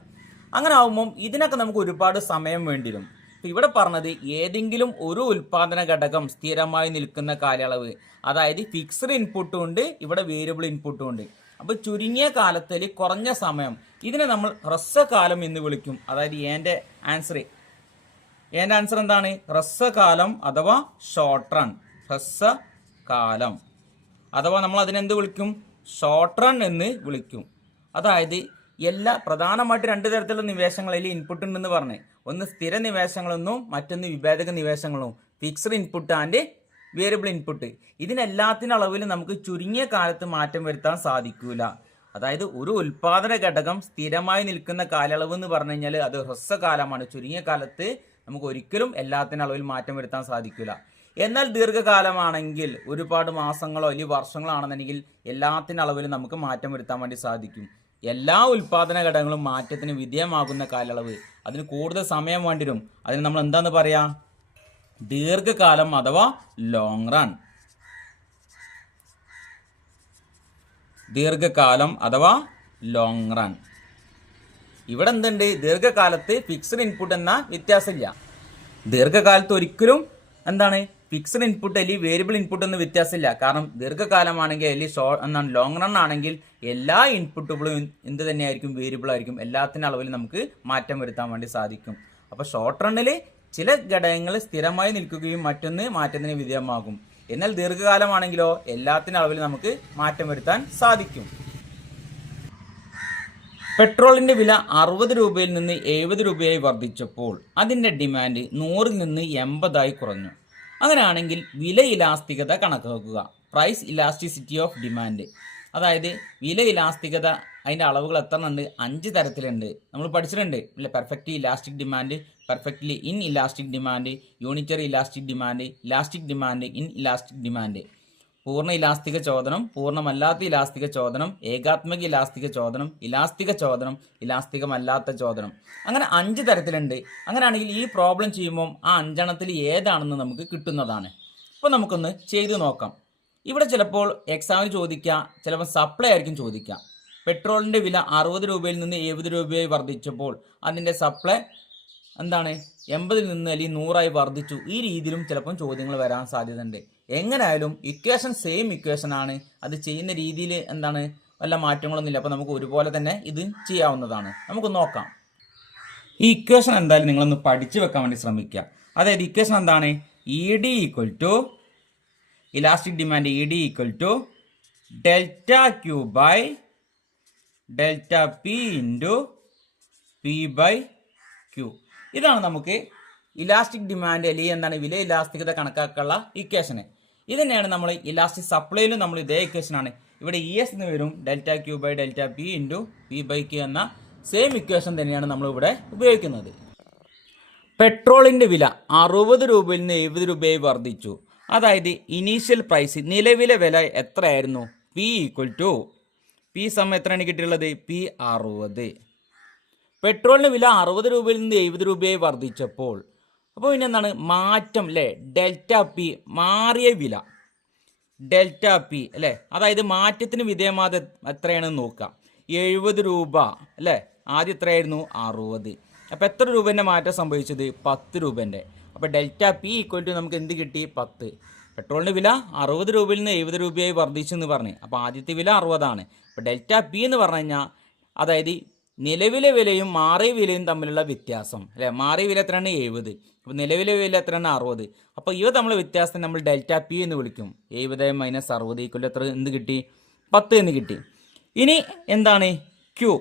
അങ്ങനെ ആവുമ്പം ഇതിനൊക്കെ നമുക്ക് ഒരുപാട് സമയം വേണ്ടിവരും. ഇവിടെ പറഞ്ഞത് ഏതെങ്കിലും ഒരു ഉൽപാദന ഘടകം സ്ഥിരമായി നിൽക്കുന്ന കാലയളവ് അതായത് ഫിക്സ്ഡ് ഇൻപുട്ടും ഉണ്ട് ഇവിടെ വേരിയബിൾ ഇൻപുട്ടും ഉണ്ട്. അപ്പോൾ ചുരുങ്ങിയ കാലത്തിൽ കുറഞ്ഞ സമയം ഇതിനെ നമ്മൾ ഹ്രസ്വകാലം എന്ന് വിളിക്കും. അതായത് എന്റെ ആൻസർ എന്റെ ആൻസർ എന്താണ്? ഹ്രസ്വകാലം അഥവാ ഷോർട്ട് റൺ ഹ്രസ്വകാലം. അഥവാ നമ്മൾ അതിനെന്ത് വിളിക്കും? ഷോർട്ട് റൺ എന്ന് വിളിക്കും. അതായത് എല്ലാ പ്രധാനമായിട്ട് രണ്ട് തരത്തിലുള്ള നിവേശങ്ങളിൽ ഇൻപുട്ട് ഉണ്ടെന്ന് പറഞ്ഞു. ഒന്ന് സ്ഥിര നിവേശങ്ങളെന്നും മറ്റൊന്ന് വിഭേദക നിവേശങ്ങളും fixed input and variable input ഇതിനെല്ലാത്തിന്റെ അളവിൽ നമുക്ക് ചുരുങ്ങിയ കാലത്ത് മാറ്റം വരുത്താൻ സാധിക്കൂല. അതായത് ഒരു ഉൽപാദന ഘടകം സ്ഥിരമായി നിൽക്കുന്ന കാലയളവ് എന്ന് പറഞ്ഞു കഴിഞ്ഞാൽ അത് ഹ്രസ്വകാലമാണ് ചുരുങ്ങിയ കാലത്ത് നമുക്ക് ഒരിക്കലും എല്ലാത്തിന്റെ അളവിൽ മാറ്റം വരുത്താൻ സാധിക്കില്ല എന്നാൽ ദീർഘകാലമാണെങ്കിൽ ഒരുപാട് മാസങ്ങളോ അല്ലെങ്കിൽ വർഷങ്ങളോ ആണെന്നുണ്ടെങ്കിൽ എല്ലാത്തിന്റെ അളവിൽ നമുക്ക് മാറ്റം വരുത്താൻ വേണ്ടി സാധിക്കും. എല്ലാ ഉൽപാദന ഘടകങ്ങളും മാറ്റത്തിന് വിധേയമാകുന്ന കാലയളവ്. അതിന് കൂടുതൽ സമയം വേണ്ടിരും അതിന് നമ്മൾ എന്താന്ന് പറയാ? ദീർഘകാലം അഥവാ ലോങ് റൺ ദീർഘകാലം അഥവാ ലോങ് റൺ ഇവിടെ എന്തുണ്ട്? ദീർഘകാലത്ത് ഫിക്സ്ഡ് ഇൻപുട്ട് എന്ന വ്യത്യാസമില്ല. ദീർഘകാലത്ത് ഒരിക്കലും എന്താണ്? ഫിക്സ്ഡ് ഇൻപുട്ട് അല്ലെങ്കിൽ വേരിയബിൾ ഇൻപുട്ട് ഒന്നും വ്യത്യാസമില്ല. കാരണം ദീർഘകാലമാണെങ്കിൽ അല്ലെങ്കിൽ ഷോ എന്നാണ് ലോങ് റൺ ആണെങ്കിൽ എല്ലാ ഇൻപുട്ടുകളും എന്ത് തന്നെയായിരിക്കും വേരിയബിൾ ആയിരിക്കും. എല്ലാത്തിന്റെ അളവിൽ നമുക്ക് മാറ്റം വരുത്താൻ വേണ്ടി സാധിക്കും. അപ്പോൾ ഷോർട്ട് റണ്ണിൽ ചില ഘടകങ്ങൾ സ്ഥിരമായി നിൽക്കുകയും മറ്റൊന്ന് മാറ്റത്തിന് വിധേയമാകും. എന്നാൽ ദീർഘകാലമാണെങ്കിലോ എല്ലാത്തിന്റെ അളവിൽ നമുക്ക് മാറ്റം വരുത്താൻ സാധിക്കും. പെട്രോളിന്റെ വില അറുപത് രൂപയിൽ നിന്ന് എഴുപത് രൂപയായി വർദ്ധിച്ചപ്പോൾ അതിന്റെ ഡിമാൻഡ് നൂറിൽ നിന്ന് എൺപതായി കുറഞ്ഞു. അങ്ങനെയാണെങ്കിൽ വില ഇലാസ്തികത കണക്കാക്കുക. പ്രൈസ് ഇലാസ്റ്റിസിറ്റി ഓഫ് ഡിമാൻഡ് അതായത് വില ഇലാസ്തികത അതിന്റെ അളവുകൾ എത്ര ഉണ്ട് അഞ്ച് തരത്തിലുണ്ട്. നമ്മൾ പഠിച്ചിട്ടുണ്ട്. അല്ലെ? Perfectly elastic demand perfectly inelastic demand unitary elastic demand elastic demand inelastic demand പൂർണ ഇലാസ്തിക ചോദനം പൂർണമല്ലാത്ത ഇലാസ്തിക ചോദനം ഏകാത്മക ഇലാസ്തിക ചോദനം ഇലാസ്തിക ചോദനം ഇലാസ്തികമല്ലാത്ത ചോദനം. അങ്ങനെ അഞ്ച് തരത്തിലുണ്ട്. അങ്ങനെയാണെങ്കിൽ ഈ പ്രോബ്ലം ചെയ്യുമ്പോൾ ആ അഞ്ചെണ്ണത്തിൽ ഏതാണെന്ന് നമുക്ക് കിട്ടുന്നതാണ്. അപ്പോൾ നമുക്കൊന്ന് ചെയ്തു നോക്കാം. ഇവിടെ ചിലപ്പോൾ എക്സാമിന് ചോദിക്കുക ചിലപ്പോൾ സപ്ലൈ ആയിരിക്കും ചോദിക്കുക. പെട്രോളിന്റെ വില അറുപത് രൂപയിൽ നിന്ന് എഴുപത് രൂപയായി വർദ്ധിച്ചപ്പോൾ അതിന്റെ സപ്ലൈ എന്താണ്? എൺപതിൽ നിന്ന് അല്ലെങ്കിൽ നൂറായി വർദ്ധിച്ചു. ഈ രീതിയിലും ചിലപ്പം ചോദ്യങ്ങൾ വരാൻ സാധ്യതയുണ്ട്. എങ്ങനെയായാലും ഇക്വേഷൻ സെയിം ഇക്വേഷൻ ആണ്. അത് ചെയ്യുന്ന രീതിയിൽ എന്താണ്? വല്ല മാറ്റങ്ങളൊന്നുമില്ല. അപ്പോൾ നമുക്ക് ഒരുപോലെ തന്നെ ഇത് ചെയ്യാവുന്നതാണ്. നമുക്ക് നോക്കാം. ഈ ഇക്വേഷൻ എന്തായാലും നിങ്ങളൊന്ന് പഠിച്ചു വെക്കാൻ വേണ്ടി ശ്രമിക്കുക. അതായത് ഇക്വേഷൻ എന്താണ്? E D equal to elastic demand E D equal to delta Q by delta P into P by Q ഇതാണ് നമുക്ക് ഇലാസ്റ്റിക് ഡിമാൻഡ് അല്ലെങ്കിൽ എന്താണ് വില ഇലാസ്തികത കണക്കാക്കാനുള്ള ഇക്വേഷന് ഇത് തന്നെയാണ് നമ്മൾ ഇലാസ്റ്റിക് സപ്ലൈയിലും നമ്മൾ ഇതേ ഇക്വേഷനാണ് ഇവിടെ ഇ എസ് എന്ന് വരും delta Q by delta P into P by Q എന്ന സെയിം ഇക്വേഷൻ തന്നെയാണ് നമ്മൾ ഇവിടെ ഉപയോഗിക്കുന്നത്. പെട്രോളിന്റെ വില അറുപത് രൂപയിൽ നിന്ന് എഴുപത് രൂപയായി വർദ്ധിച്ചു. അതായത് ഇനീഷ്യൽ പ്രൈസ് നിലവിലെ വില എത്രയായിരുന്നു? പി ഈക്വൽ ടു പി സമയം എത്രയാണ് കിട്ടിയുള്ളത് പി അറുപത്. പെട്രോളിന് വില അറുപത് രൂപയിൽ നിന്ന് എഴുപത് രൂപയായി വർദ്ധിച്ചപ്പോൾ അപ്പോൾ പിന്നെ എന്താണ്? മാറ്റം അല്ലേ ഡെൽറ്റ പി മാറിയ വില. ഡെൽറ്റ പി അല്ലേ അതായത് മാറ്റത്തിന് വിധേയമാത എത്രയാണെന്ന് നോക്കാം. എഴുപത് രൂപ അല്ലേ ആദ്യം എത്രയായിരുന്നു? അറുപത്. അപ്പോൾ എത്ര രൂപേന്റെ മാറ്റം സംഭവിച്ചത്? പത്ത് രൂപേന്റെ. അപ്പോൾ ഡെൽറ്റ പി ഈക്വൽ ടു നമുക്ക് എന്ത് കിട്ടി? പത്ത്. പെട്രോളിന്റെ വില അറുപത് രൂപയിൽ നിന്ന് എഴുപത് രൂപയായി വർദ്ധിച്ചു എന്ന് പറഞ്ഞു. അപ്പോൾ ആദ്യത്തെ വില അറുപതാണ്. അപ്പോൾ ഡെൽറ്റ പി എന്ന് പറഞ്ഞു കഴിഞ്ഞാൽ അതായത് നിലവിലെ വിലയും മാറിയ വിലയും തമ്മിലുള്ള വ്യത്യാസം അല്ലേ മാറിയ വില എത്രയാണ്? എഴുപത്. അപ്പോൾ നിലവിലെ വില എത്രയാണ്? അറുപത്. അപ്പോൾ ഇവ നമ്മൾ വ്യത്യാസം നമ്മൾ ഡെൽറ്റ പി എന്ന് വിളിക്കും. എഴുപത് മൈനസ് അറുപത് ഈക്വൽ എത്ര എന്ത് കിട്ടി? പത്ത് എന്ന് കിട്ടി. ഇനി എന്താണ്? ക്യൂ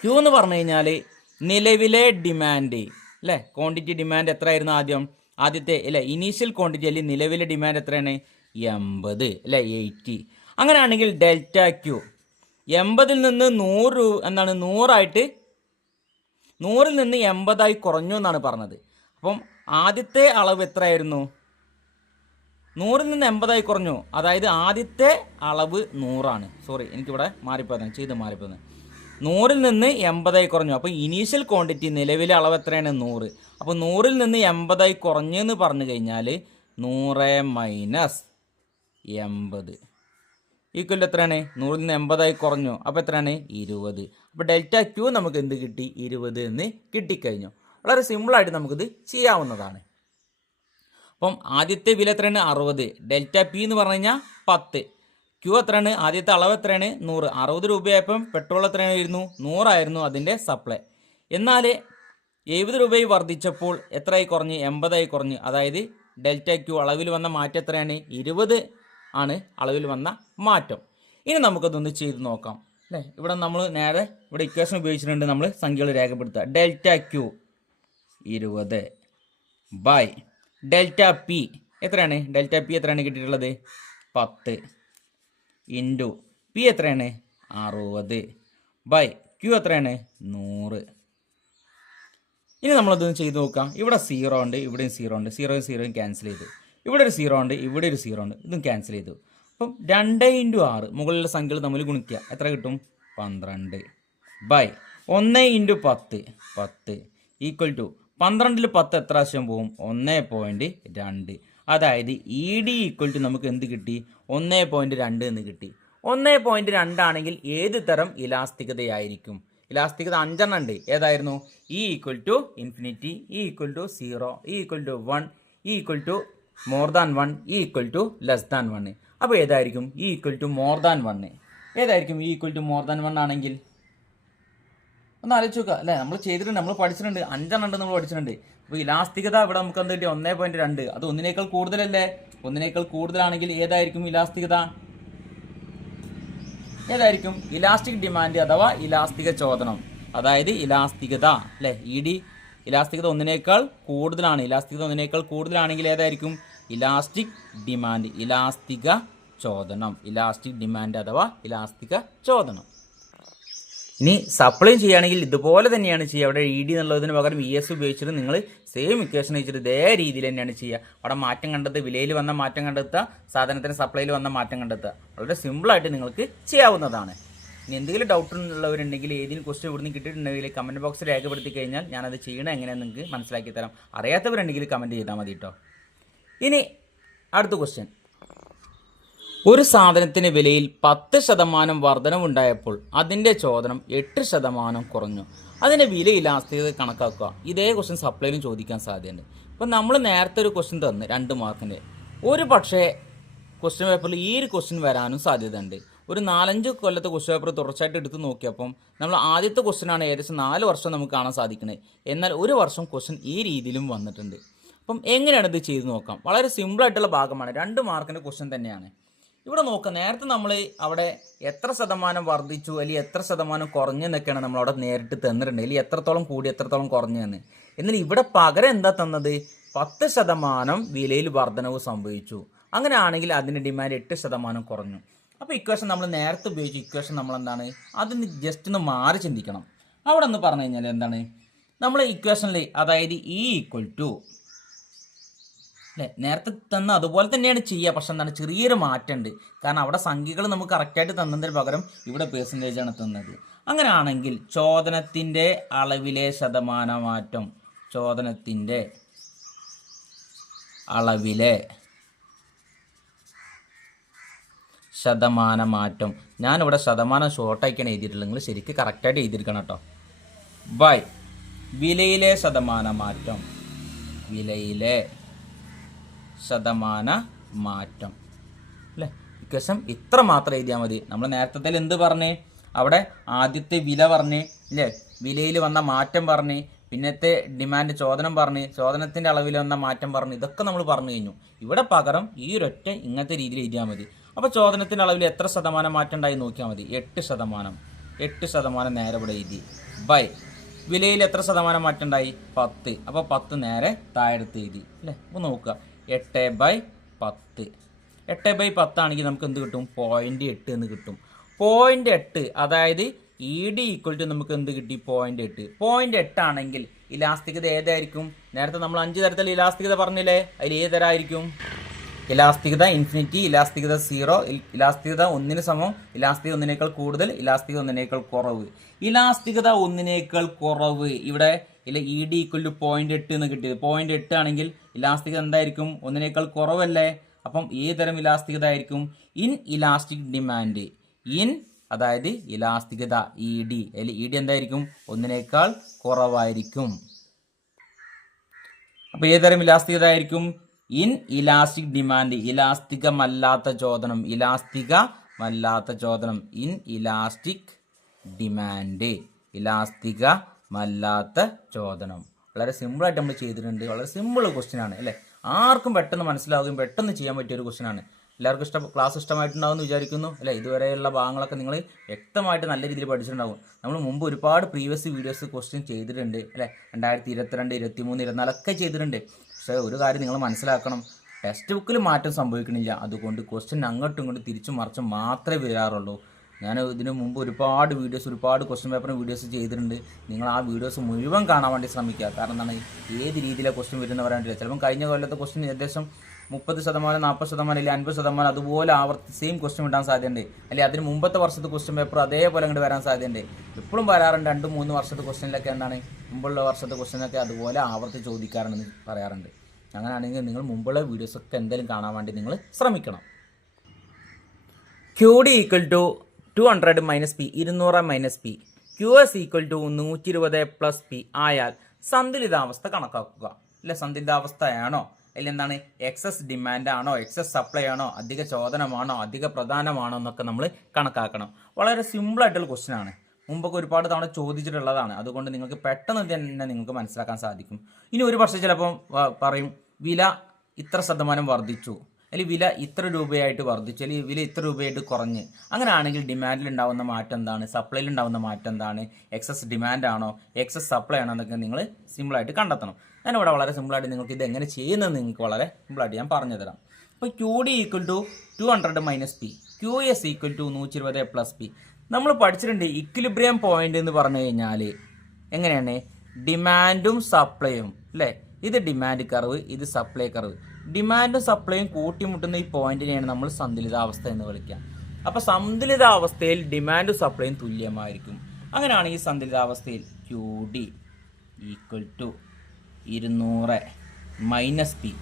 ക്യൂ എന്ന് പറഞ്ഞു കഴിഞ്ഞാൽ നിലവിലെ ഡിമാൻഡ് അല്ലേ ക്വാണ്ടിറ്റി ഡിമാൻഡ് എത്രയായിരുന്നു ആദ്യം? ആദ്യത്തെ അല്ലേ ഇനീഷ്യൽ ക്വാണ്ടിറ്റി അല്ലെങ്കിൽ നിലവിലെ ഡിമാൻഡ് എത്രയാണ്? എൺപത് അല്ലേ എയ്റ്റി. അങ്ങനെയാണെങ്കിൽ ഡെൽറ്റ ക്യൂ എൺപതിൽ നിന്ന് നൂറ് എന്താണ്? നൂറായിട്ട് നൂറിൽ നിന്ന് എൺപതായി കുറഞ്ഞു എന്നാണ് പറഞ്ഞത്. അപ്പം ആദ്യത്തെ അളവ് എത്രയായിരുന്നു? നൂറിൽ നിന്ന് എൺപതായി കുറഞ്ഞു. അതായത് ആദ്യത്തെ അളവ് നൂറാണ്. സോറി എനിക്കിവിടെ മാറിപ്പോയതാണ്. ചെയ്ത് മാറിപ്പോയത് നൂറിൽ നിന്ന് എൺപതായി കുറഞ്ഞു. അപ്പോൾ ഇനീഷ്യൽ ക്വാണ്ടിറ്റി നിലവിലെ അളവ് എത്രയാണ്? നൂറ്. അപ്പോൾ നൂറിൽ നിന്ന് എൺപതായി കുറഞ്ഞു എന്ന് പറഞ്ഞു കഴിഞ്ഞാൽ നൂറ് മൈനസ് എൺപത്. ഈക്വൽ എത്രയാണ്? നൂറിൽ നിന്ന് എൺപതായി കുറഞ്ഞു. അപ്പോൾ എത്രയാണ്? ഇരുപത്. അപ്പോൾ ഡെൽറ്റ ക്യൂ നമുക്ക് എന്ത് കിട്ടി? ഇരുപത് എന്ന് കിട്ടിക്കഴിഞ്ഞു. വളരെ സിമ്പിളായിട്ട് നമുക്കിത് ചെയ്യാവുന്നതാണ്. അപ്പം ആദ്യത്തെ വില എത്രയാണ്? അറുപത്. ഡെൽറ്റ പി എന്ന് പറഞ്ഞു കഴിഞ്ഞാൽ പത്ത്. ക്യൂ എത്രയാണ്? ആദ്യത്തെ അളവ് എത്രയാണ്? നൂറ്. അറുപത് രൂപയായപ്പം പെട്രോൾ എത്രയായിരുന്നു നൂറായിരുന്നു അതിന്റെ സപ്ലൈ. എന്നാൽ എഴുപത് രൂപയിൽ വർദ്ധിച്ചപ്പോൾ എത്രയായി കുറഞ്ഞ്? എൺപതായി കുറഞ്ഞ്. അതായത് ഡെൽറ്റ ക്യൂ അളവിൽ വന്ന മാറ്റം എത്രയാണ്? ഇരുപത് ആണ് അളവിൽ വന്ന മാറ്റം. ഇനി നമുക്കതൊന്ന് ചെയ്ത് നോക്കാം. അല്ലേ? ഇവിടെ നമ്മൾ നേരെ ഇവിടെ ഇക്വേഷൻ ഉപയോഗിച്ചിട്ടുണ്ട്. നമ്മൾ സംഖ്യകൾ രേഖപ്പെടുത്തുക. Delta Q. ഇരുപത്. ബൈ ഡെൽറ്റ പി എത്രയാണ്? ഡെൽറ്റ പി എത്രയാണ് കിട്ടിയിട്ടുള്ളത്? പത്ത്. ഇന്റു പി എത്രയാണ്? അറുപത്. ബൈ ക്യു എത്രയാണ്? നൂറ്. ഇനി നമ്മളതൊന്ന് ചെയ്ത് നോക്കാം. ഇവിടെ സീറോ ഉണ്ട് ഇവിടെയും സീറോ ഉണ്ട്. സീറോയും സീറോയും ക്യാൻസൽ ചെയ്തു. ഇവിടെ ഒരു സീറോ ഉണ്ട് ഇവിടെ ഒരു സീറോ ഉണ്ട്. ഇതും ക്യാൻസൽ ചെയ്തു. അപ്പം രണ്ട് ഇന്റു ആറ്. മുകളിലുള്ള സംഖ്യകൾ തമ്മിൽ ഗുണിക്കുക. എത്ര കിട്ടും? പന്ത്രണ്ട്. ബൈ ഒന്ന് ഇന്റു പത്ത്. പത്ത്. ഈക്വൽ ടു പന്ത്രണ്ടിൽ പത്ത് എത്ര പ്രാവശ്യം പോവും? ഒന്ന് പോയിന്റ് രണ്ട്. അതായത് ഇ ഡി ഈക്വൽ ടു നമുക്ക് എന്ത് കിട്ടി? ഒന്ന് പോയിന്റ് രണ്ട് എന്ന് കിട്ടി. ഒന്ന് പോയിന്റ് രണ്ടാണെങ്കിൽ ഏത് തരം ഇലാസ്തികതയായിരിക്കും? ഇലാസ്തികത അഞ്ചെണ്ണം ഉണ്ട്. ഏതായിരുന്നു? E equal to infinity E equal to zero E equal to one E equal to more than one E equal to less than one അപ്പോൾ ഏതായിരിക്കും? E equal to more than one ഏതായിരിക്കും? E equal to more than one ആണെങ്കിൽ ഒന്ന് ആലോചിച്ച് നോക്കുക അല്ലേ? നമ്മൾ ചെയ്തിട്ടുണ്ട്. നമ്മൾ പഠിച്ചിട്ടുണ്ട്. അഞ്ചെണ്ണം ഉണ്ട് നമ്മൾ പഠിച്ചിട്ടുണ്ട്. അപ്പോൾ ഇലാസ്തികത ഇവിടെ നമുക്ക് എന്ത് കിട്ടി? ഒന്നേ പോയിന്റ് രണ്ട്. അത് ഒന്നിനേക്കാൾ കൂടുതലല്ലേ? ഒന്നിനേക്കാൾ കൂടുതലാണെങ്കിൽ ഏതായിരിക്കും ഇലാസ്തികത? ഏതായിരിക്കും? ഇലാസ്റ്റിക് ഡിമാൻഡ് അഥവാ ഇലാസ്തിക ചോദനം. അതായത് ഇലാസ്തികത. അല്ലെ? ഇ ഡി ഇലാസ്തികത ഒന്നിനേക്കാൾ കൂടുതലാണ്. ഇലാസ്തികത ഒന്നിനേക്കാൾ കൂടുതലാണെങ്കിൽ ഏതായിരിക്കും? Elastic demand. ഇലാസ്തിക ചോദനം. ഇലാസ്റ്റിക് ഡിമാൻഡ് അഥവാ ഇലാസ്തിക ചോദനം. ഇനി സപ്ലൈ ചെയ്യുകയാണെങ്കിൽ ഇതുപോലെ തന്നെയാണ് ചെയ്യുക. അവിടെ ഇ ഡി എന്നുള്ളതിന് പകരം ഇ എസ് ഉപയോഗിച്ചിട്ട് നിങ്ങൾ സെയിം ഇക്വേഷൻ വെച്ചിട്ട് ഇതേ രീതിയിൽ തന്നെയാണ് ചെയ്യുക. അവിടെ മാറ്റം കണ്ടെത്തുക വിലയിൽ വന്ന മാറ്റം കണ്ടെത്തുക സാധനത്തിന് സപ്ലൈയിൽ വന്ന മാറ്റം കണ്ടെത്തുക. വളരെ സിമ്പിളായിട്ട് നിങ്ങൾക്ക് ചെയ്യാവുന്നതാണ്. ഇനി എന്തെങ്കിലും ഡൗട്ട് ഉള്ളവരുണ്ടെങ്കിൽ ഏതെങ്കിലും ക്വസ്റ്റ്യൻ ഇവിടുന്ന് കിട്ടിയിട്ടുണ്ടെങ്കിൽ കമന്റ് ബോക്സിൽ രേഖപ്പെടുത്തി കഴിഞ്ഞാൽ ഞാനത് ചെയ്യണം എങ്ങനെയാണെന്ന് നിങ്ങൾക്ക് മനസ്സിലാക്കി തരാം. അറിയാത്തവരുണ്ടെങ്കിൽ കമന്റ് ചെയ്താൽ മതി കേട്ടോ ഇനി അടുത്ത ക്വസ്റ്റ്യൻ ഒരു സാധനത്തിന് വിലയിൽ പത്ത് ശതമാനം വർധനവുണ്ടായപ്പോൾ അതിന്റെ ചോദനം എട്ട് ശതമാനം കുറഞ്ഞു. അതിന്റെ വില ഇലാസ്തികത കണക്കാക്കുക. ഇതേ ക്വസ്റ്റ്യൻ സപ്ലൈയിലും ചോദിക്കാൻ സാധ്യതയുണ്ട്. ഇപ്പം നമ്മൾ നേരത്തെ ഒരു ക്വസ്റ്റ്യൻ തന്ന് രണ്ട് മാർക്കിന്റെ ഒരു പക്ഷേ ക്വസ്റ്റ്യൻ പേപ്പറിൽ ഈ ഒരു ക്വസ്റ്റ്യൻ വരാനും സാധ്യതയുണ്ട്. ഒരു നാലഞ്ച് കൊല്ലത്തെ ക്വസ്റ്റ്യൻ പേപ്പർ തുടർച്ചയായിട്ട് എടുത്ത് നോക്കിയപ്പം നമ്മൾ ആദ്യത്തെ ക്വസ്റ്റ്യനാണ് ഏകദേശം നാല് വർഷം നമുക്ക് കാണാൻ സാധിക്കുന്നത് എന്നാൽ ഒരു വർഷം ക്വസ്റ്റ്യൻ ഈ രീതിയിലും വന്നിട്ടുണ്ട്. അപ്പം എങ്ങനെയാണ് ഇത് ചെയ്ത് നോക്കാം? വളരെ സിമ്പിളായിട്ടുള്ള ഭാഗമാണ്. രണ്ട് മാർക്കിന്റെ ക്വസ്റ്റ്യൻ തന്നെയാണ്. ഇവിടെ നോക്കുക നേരത്തെ നമ്മൾ അവിടെ എത്ര ശതമാനം വർദ്ധിച്ചു അല്ലെങ്കിൽ എത്ര ശതമാനം കുറഞ്ഞു എന്നൊക്കെയാണ് നമ്മൾ അവിടെ നേരിട്ട് തന്നിട്ടുണ്ട് അല്ലെങ്കിൽ എത്രത്തോളം കൂടി എത്രത്തോളം കുറഞ്ഞു എന്ന്. എന്നാൽ ഇവിടെ പകരം എന്താ തന്നത്? പത്ത് ശതമാനം വിലയിൽ വർധനവ് സംഭവിച്ചു. അങ്ങനെയാണെങ്കിൽ അതിന്റെ ഡിമാൻഡ് എട്ട് ശതമാനം കുറഞ്ഞു. അപ്പോൾ ഇക്വേഷൻ നമ്മൾ നേരത്തെ ഉപയോഗിച്ച ഇക്വേഷൻ നമ്മൾ എന്താണ്? അതിന് ജസ്റ്റ് ഒന്ന് മാറി ചിന്തിക്കണം. അവിടെ ഒന്ന് പറഞ്ഞു കഴിഞ്ഞാൽ എന്താണ്? നമ്മൾ ഇക്വേഷനിൽ അതായത് ഇ ഈക്വൽ ടു അല്ലേ നേരത്തെ തന്ന അതുപോലെ തന്നെയാണ് ചെയ്യുക. പക്ഷെ എന്താണ്? ചെറിയൊരു മാറ്റമുണ്ട്. കാരണം അവിടെ സംഖ്യകൾ നമുക്ക് കറക്റ്റായിട്ട് തന്നതിന് പകരം ഇവിടെ പേഴ്സന്റേജ് ആണ് തന്നത്. അങ്ങനെയാണെങ്കിൽ ചോദനത്തിന്റെ അളവിലെ ശതമാന മാറ്റം ചോദനത്തിന്റെ അളവിലെ ശതമാന മാറ്റം ഞാനിവിടെ ശതമാനം ഷോർട്ടായിക്കാണ് എഴുതിയിട്ടുള്ളത്. നിങ്ങൾ ശരിക്കും കറക്റ്റായിട്ട് എഴുതിയിരിക്കണം കേട്ടോ. ബൈ വിലയിലെ ശതമാന മാറ്റം വിലയിലെ ശതമാന മാറ്റം. അല്ലേ? ഇക്വേഷൻ ഇത്ര മാത്രം എഴുതിയാൽ മതി. നമ്മൾ നേരത്തെ എന്ത് പറഞ്ഞേ? അവിടെ ആദ്യത്തെ വില പറഞ്ഞ് അല്ലേ? വിലയിൽ വന്ന മാറ്റം പറഞ്ഞ് പിന്നത്തെ ഡിമാൻഡ് ചോദനം പറഞ്ഞ് ചോദനത്തിന്റെ അളവിൽ വന്ന മാറ്റം പറഞ്ഞ് ഇതൊക്കെ നമ്മൾ പറഞ്ഞു കഴിഞ്ഞു. ഇവിടെ പകരം ഈ ഒരൊറ്റ ഇങ്ങനത്തെ രീതിയിൽ എഴുതിയാൽ മതി. അപ്പോൾ ചോദനത്തിന്റെ അളവിൽ എത്ര ശതമാനം മാറ്റം ഉണ്ടായി നോക്കിയാൽ മതി. എട്ട് ശതമാനം. എട്ട് ശതമാനം നേരെ ഇവിടെ എഴുതി. ബൈ. വിലയിൽ എത്ര ശതമാനം മാറ്റം ഉണ്ടായി? പത്ത്. അപ്പോൾ പത്ത് നേരെ താഴെടുത്ത് എഴുതി. അല്ലേ? അപ്പോൾ നോക്കുക. എട്ട് ബൈ പത്ത്. എട്ട് ബൈ പത്താണെങ്കിൽ നമുക്ക് എന്ത് കിട്ടും? പോയിന്റ് എട്ട് എന്ന് കിട്ടും. പോയിന്റ് എട്ട് അതായത് ഇ ഡി ഈക്വൽ ടു നമുക്ക് എന്ത് കിട്ടി? പോയിന്റ് എട്ട്. പോയിന്റ് എട്ട് ആണെങ്കിൽ ഇലാസ്തികത ഏതായിരിക്കും? നേരത്തെ നമ്മൾ അഞ്ച് തരത്തിൽ ഇലാസ്തികത പറഞ്ഞില്ലേ? അതിൽ ഏത് തരമായിരിക്കും ഇലാസ്തികത ഇൻഫിനിറ്റി ഇലാസ്തികത സീറോ ഇലാസ്തികത ഒന്നിന് സമം ഇലാസ്തിക ഒന്നിനേക്കാൾ കൂടുതൽ ഇലാസ്തിക ഒന്നിനേക്കാൾ കുറവ്. ഇലാസ്തികത ഒന്നിനേക്കാൾ കുറവ് ഇവിടെ ഇല്ല E D equal to point എട്ട് എന്ന് കിട്ടിയത്. പോയിന്റ് എട്ട് ആണെങ്കിൽ ഇലാസ്തികത എന്തായിരിക്കും? ഒന്നിനേക്കാൾ കുറവല്ലേ? അപ്പം ഏത് തരം ഇലാസ്തികത ആയിരിക്കും? ഇൻ ഇലാസ്റ്റിക് ഡിമാൻഡ് ഇൻ അതായത് ഇലാസ്തികത ഇ ഡി അല്ലെങ്കിൽ ഇ ഡി എന്തായിരിക്കും? ഒന്നിനേക്കാൾ കുറവായിരിക്കും. അപ്പോൾ ഏതരം ഇലാസ്തികത ആയിരിക്കും? ഇൻ ഇലാസ്റ്റിക് ഡിമാൻഡ് ഇലാസ്തികമല്ലാത്ത ചോദനം ഇലാസ്തികമല്ലാത്ത ചോദനം. ഇൻ ഇലാസ്റ്റിക് ഡിമാൻഡ് ഇലാസ്തികമല്ലാത്ത ചോദനം. വളരെ സിമ്പിളായിട്ട് നമ്മൾ ചെയ്തിട്ടുണ്ട്. വളരെ സിമ്പിൾ ക്വസ്റ്റ്യൻ ആണ് അല്ലേ? ആർക്കും പെട്ടെന്ന് മനസ്സിലാവുകയും പെട്ടെന്ന് ചെയ്യാൻ പറ്റിയ ഒരു ക്വസ്റ്റ്യൻ ആണ്. എല്ലാവർക്കും ഇഷ്ടം ക്ലാസ് ഇഷ്ടമായിട്ടുണ്ടാവും എന്ന് വിചാരിക്കുന്നു അല്ലേ? ഇതുവരെയുള്ള ഭാഗങ്ങളൊക്കെ നിങ്ങൾ വ്യക്തമായിട്ട് നല്ല രീതിയിൽ പഠിച്ചിട്ടുണ്ടാവും. നമ്മൾ മുമ്പ് ഒരുപാട് പ്രീവിയസ് വീഡിയോസ് ക്വസ്റ്റ്യൻ ചെയ്തിട്ടുണ്ട് അല്ലേ? രണ്ടായിരത്തി ഇരുപത്തിരണ്ട് ഇരുപത്തി മൂന്ന് ഇരുപത്തിനാലൊക്കെ ചെയ്തിട്ടുണ്ട്. പക്ഷേ ഒരു കാര്യം നിങ്ങൾ മനസ്സിലാക്കണം. ടെക്സ്റ്റ് ബുക്കിൽ മാറ്റം സംഭവിക്കണില്ല. അതുകൊണ്ട് ക്വസ്റ്റ്യൻ അങ്ങോട്ടും ഇങ്ങോട്ടും തിരിച്ചു മറിച്ച് മാത്രമേ വരാറുള്ളൂ. ഞാൻ ഇതിനു മുമ്പ് ഒരുപാട് വീഡിയോസ് ഒരുപാട് ക്വസ്റ്റ്യൻ പേപ്പറിന് വീഡിയോസ് ചെയ്തിട്ടുണ്ട്. നിങ്ങൾ ആ വീഡിയോസ് മുഴുവൻ കാണാൻ വേണ്ടി ശ്രമിക്കുക. കാരണം എന്താണ്? ഏത് രീതിയിലെ ക്വസ്റ്റ്യൻ വരുന്ന പറയാനില്ല ചിലപ്പം കഴിഞ്ഞ കൊല്ലത്തെ ക്വസ്റ്റ്യൻ ഏകദേശം മുപ്പത് ശതമാനം നാൽപ്പത് ശതമാനം അല്ലെങ്കിൽ അൻപത് ശതമാനം അതുപോലെ ആവർത്തി സെയിം ക്വസ്റ്റ്യൻ ഇടാൻ സാധ്യതയുണ്ട്. അല്ലെങ്കിൽ അതിന് മുമ്പത്തെ വർഷത്തെ ക്വസ്റ്റ്യൻ പേപ്പർ അതേപോലെ അങ്ങോട്ട് വരാൻ സാധ്യതയുണ്ട്. ഇപ്പോഴും വരാറുണ്ട് രണ്ട് മൂന്ന് വർഷത്തെ ക്വസ്റ്റ്യനിലൊക്കെ എന്താണ്? മുമ്പുള്ള വർഷത്തെ ക്വസ്റ്റ്യനൊക്കെ അതുപോലെ ആവർത്തി ചോദിക്കാറുണ്ടെന്ന് പറയാറുണ്ട്. അങ്ങനെയാണെങ്കിൽ നിങ്ങൾ മുമ്പുള്ള വീഡിയോസൊക്കെ എന്തെങ്കിലും കാണാൻ വേണ്ടി നിങ്ങൾ ശ്രമിക്കണം. Q D equal to two hundred minus P ഇരുന്നൂറ് minus P Q S equal to നൂറ്റി ഇരുപത് പ്ലസ് പി ആയാൽ സന്തുലിതാവസ്ഥ കണക്കാക്കുക. അല്ലെ സന്തുലിതാവസ്ഥയാണോ? അല്ലെങ്കിൽ എന്താണ് എക്സസ് ഡിമാൻഡ് ആണോ എക്സസ് സപ്ലൈ ആണോ അധിക ചോദനമാണോ അധിക പ്രധാനമാണോ എന്നൊക്കെ നമ്മൾ കണക്കാക്കണം. വളരെ സിമ്പിൾ ആയിട്ടുള്ള ക്വസ്റ്റ്യൻ ആണ്. മുമ്പൊക്കെ ഒരുപാട് തവണ ചോദിച്ചിട്ടുള്ളതാണ്. അതുകൊണ്ട് നിങ്ങൾക്ക് പെട്ടെന്ന് തന്നെ നിങ്ങൾക്ക് മനസ്സിലാക്കാൻ സാധിക്കും. ഇനി ഒരു പക്ഷേ ചിലപ്പോൾ പറയും വില ഇത്ര ശതമാനം വർദ്ധിച്ചു. അല്ലെങ്കിൽ വില ഇത്ര രൂപയായിട്ട് വർദ്ധിച്ചു. അല്ലെങ്കിൽ വില ഇത്ര രൂപയായിട്ട് കുറഞ്ഞ്. അങ്ങനെയാണെങ്കിൽ ഡിമാൻഡിൽ ഉണ്ടാകുന്ന മാറ്റം എന്താണ്? സപ്ലൈയിൽ ഉണ്ടാകുന്ന മാറ്റം എന്താണ്? എക്സസ് ഡിമാൻഡ് ആണോ? എക്സസ് സപ്ലൈ ആണോ എന്നൊക്കെ നിങ്ങൾ സിമ്പിളായിട്ട് കണ്ടെത്തണം. ഞാനിവിടെ വളരെ സിമ്പിളായിട്ട് നിങ്ങൾക്ക് ഇത് എങ്ങനെ ചെയ്യുന്നത് നിങ്ങൾക്ക് വളരെ സിമ്പിളായിട്ട് ഞാൻ പറഞ്ഞു തരാം. അപ്പോൾ Q D equal to two hundred minus P Q S equal to നൂറ്റി ഇരുപത് പ്ലസ് പി നമ്മൾ പഠിച്ചിട്ടുണ്ട് ഇക്വിലിബ്രിയം പോയിന്റ് എന്ന് പറഞ്ഞു കഴിഞ്ഞാൽ എങ്ങനെയാണ്? ഡിമാൻഡും സപ്ലൈയും അല്ലേ? ഇത് ഡിമാൻഡ് കർവ് ഇത് സപ്ലൈ കർവ് ഡിമാൻഡും സപ്ലൈയും കൂട്ടിമുട്ടുന്ന ഈ പോയിന്റിനെയാണ് നമ്മൾ സന്തുലിതാവസ്ഥ എന്ന് വിളിക്കുക. അപ്പോൾ സന്തുലിതാവസ്ഥയിൽ ഡിമാൻഡും സപ്ലൈയും തുല്യമായിരിക്കും. അങ്ങനെയാണ് ഈ സന്തുലിതാവസ്ഥയിൽ ക്യു ഡി ഈക്വൽ ടു ഇരുന്നൂറ്. Minus P.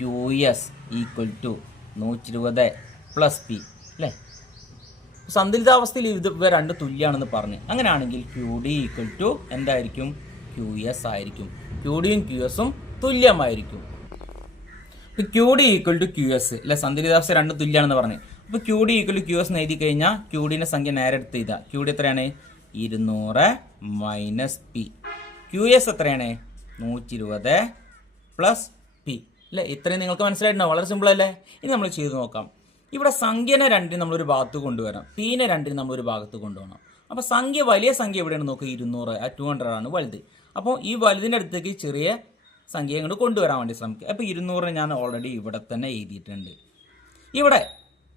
Q S equal to നൂറ്റി ഇരുപത് പ്ലസ് പി. അല്ലേ? സന്തുലിതാവസ്ഥയിൽ ഇത് ഇവ രണ്ട് തുല്യമാണെന്ന് പറഞ്ഞ്. അങ്ങനെയാണെങ്കിൽ ക്യു ഡി ഈക്വൽ ടു എന്തായിരിക്കും? ക്യു എസ് ആയിരിക്കും. ക്യു ഡിയും ക്യു എസും തുല്യമായിരിക്കും. ഇപ്പം Q D equal to Q S അല്ലെ? സന്തുലിതാവസ്ഥ രണ്ട് തുല്യമാണെന്ന് പറഞ്ഞു. അപ്പോൾ Q D equal to Q S എഴുതി കഴിഞ്ഞാൽ ക്യു ഡിന്റെ സംഖ്യ നേരെ എടുത്ത് ചെയ്താൽ ക്യു ഡി എത്രയാണ്? ഇരുന്നൂറ് മൈനസ് പി. ക്യു എസ് എത്രയാണ്? നൂറ്റി ഇരുപത് പ്ലസ് പി അല്ലേ? ഇത്രയും നിങ്ങൾക്ക് മനസ്സിലായിട്ടുണ്ടോ വളരെ സിമ്പിൾ അല്ലേ? ഇനി നമ്മൾ ചെയ്ത് നോക്കാം. ഇവിടെ സംഖ്യനെ രണ്ടിന് നമ്മളൊരു ഭാഗത്ത് കൊണ്ടുവരാം പീനെ രണ്ടിന് നമ്മളൊരു ഭാഗത്ത് കൊണ്ടുപോകണം. അപ്പോൾ സംഖ്യ വലിയ സംഖ്യ എവിടെയാണ്? നോക്കുക ഇരുന്നൂറ്. ആ ടു ഹൺഡ്രഡ് ആണ് വലുത്. അപ്പോൾ ഈ വലുതിന്റെ അടുത്തേക്ക് ചെറിയ സംഖ്യ അങ്ങോട്ട് കൊണ്ടുവരാൻ വേണ്ടി ശ്രമിക്കുക. അപ്പോൾ ഇരുന്നൂറിന് ഞാൻ ഓൾറെഡി ഇവിടെ തന്നെ എഴുതിയിട്ടുണ്ട്. ഇവിടെ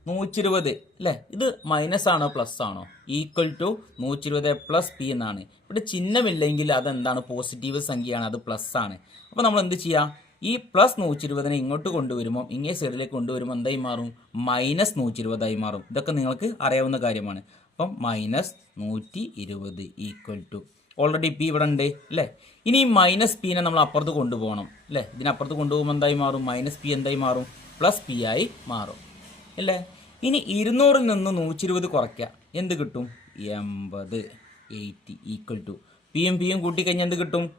നൂറ്റി ഇരുപത് അല്ലേ? ഇത് മൈനസ് ആണോ പ്ലസ് ആണോ? ഈക്വൽ ടു നൂറ്റി ഇരുപത് പ്ലസ് പി എന്നാണ്. ഇവിടെ ചിഹ്നമില്ലെങ്കിൽ അതെന്താണ്? പോസിറ്റീവ് സംഖ്യയാണ് അത് പ്ലസ് ആണ്. അപ്പോൾ നമ്മൾ എന്ത് ചെയ്യുക ഈ പ്ലസ് നൂറ്റി ഇരുപതിനെ ഇങ്ങോട്ട് കൊണ്ടുവരുമ്പോൾ ഇങ്ങേ സൈഡിലേക്ക് കൊണ്ടുവരുമ്പോൾ എന്തായി മാറും? മൈനസ് നൂറ്റി ഇരുപതായി മാറും. ഇതൊക്കെ നിങ്ങൾക്ക് അറിയാവുന്ന കാര്യമാണ്. അപ്പം മൈനസ് നൂറ്റി ഇരുപത് ഈക്വൽ ടു ഓൾറെഡി പി ഇവിടെ ഉണ്ട് അല്ലേ? ഇനി മൈനസ് പിനെ നമ്മൾ അപ്പുറത്ത് കൊണ്ടുപോകണം അല്ലേ? ഇതിനപ്പുറത്ത് കൊണ്ടുപോകുമ്പോൾ എന്തായി മാറും? മൈനസ് പി എന്തായി മാറും? പ്ലസ് പി ആയി മാറും. അല്ലേ? ഇനി ഇരുന്നൂറിൽ നിന്ന് നൂറ്റി ഇരുപത് കുറയ്ക്കുക. എന്ത് കിട്ടും? എൺപത്. Eighty equal to. പിയും പിയും കൂട്ടിക്കഴിഞ്ഞാൽ എന്ത് കിട്ടും?